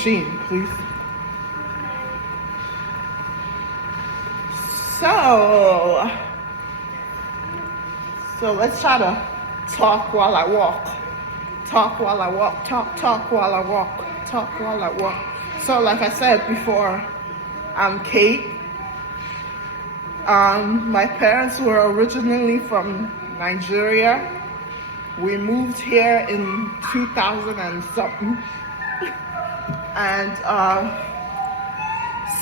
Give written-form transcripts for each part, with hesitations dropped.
Sheen, please. So let's try to talk while I walk. Talk while I walk. Talk while I walk. Talk while I walk. So like I said before, I'm Kate. My parents were originally from Nigeria. We moved here in 2000 and something. And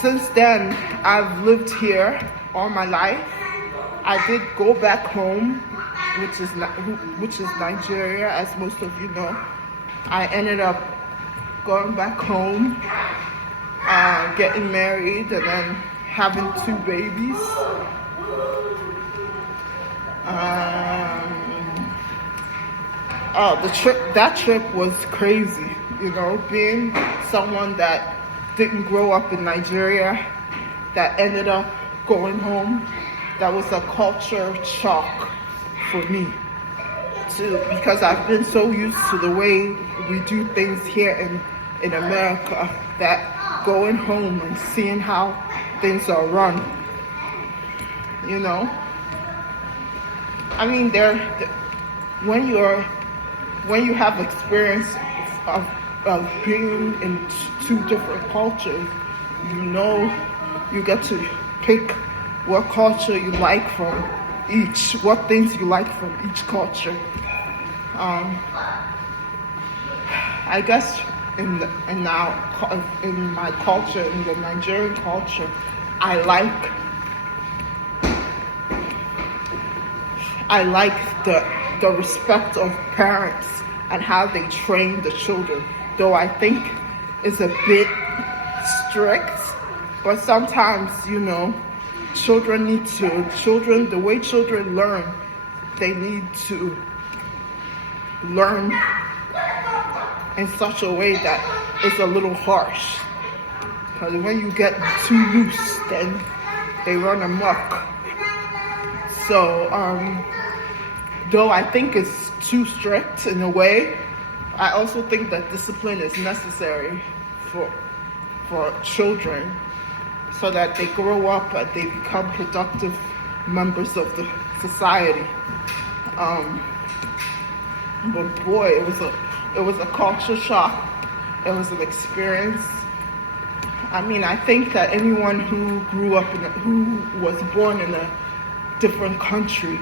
since then, I've lived here all my life. I did go back home, which is Nigeria, as most of you know. I ended up going back home, getting married, and then having 2 babies. That trip was crazy, you know, being someone that didn't grow up in Nigeria, that ended up going home. That was a culture shock for me too, because I've been so used to the way we do things here in America, that going home and seeing how things are run, you know. I mean, when you have experience of being in 2 different cultures, you know, you get to pick what culture you like from each, what things you like from each culture. I guess in my culture, in the Nigerian culture, I like the respect of parents and how they train the children. Though I think it's a bit strict, but sometimes, you know, the way children learn, they need to learn in such a way that it's a little harsh. Because when you get too loose, then they run amok. So, though I think it's too strict in a way, I also think that discipline is necessary for children, so that they grow up and they become productive members of the society. But boy, it was a culture shock. It was an experience. I mean, I think that anyone who grew up who was born in a different country,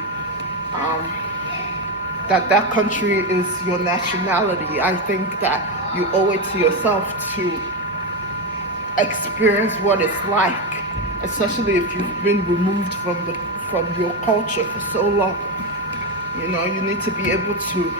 that country is your nationality. I think that you owe it to yourself to experience what it's like, especially if you've been removed from your culture for so long. You know, you need to be able to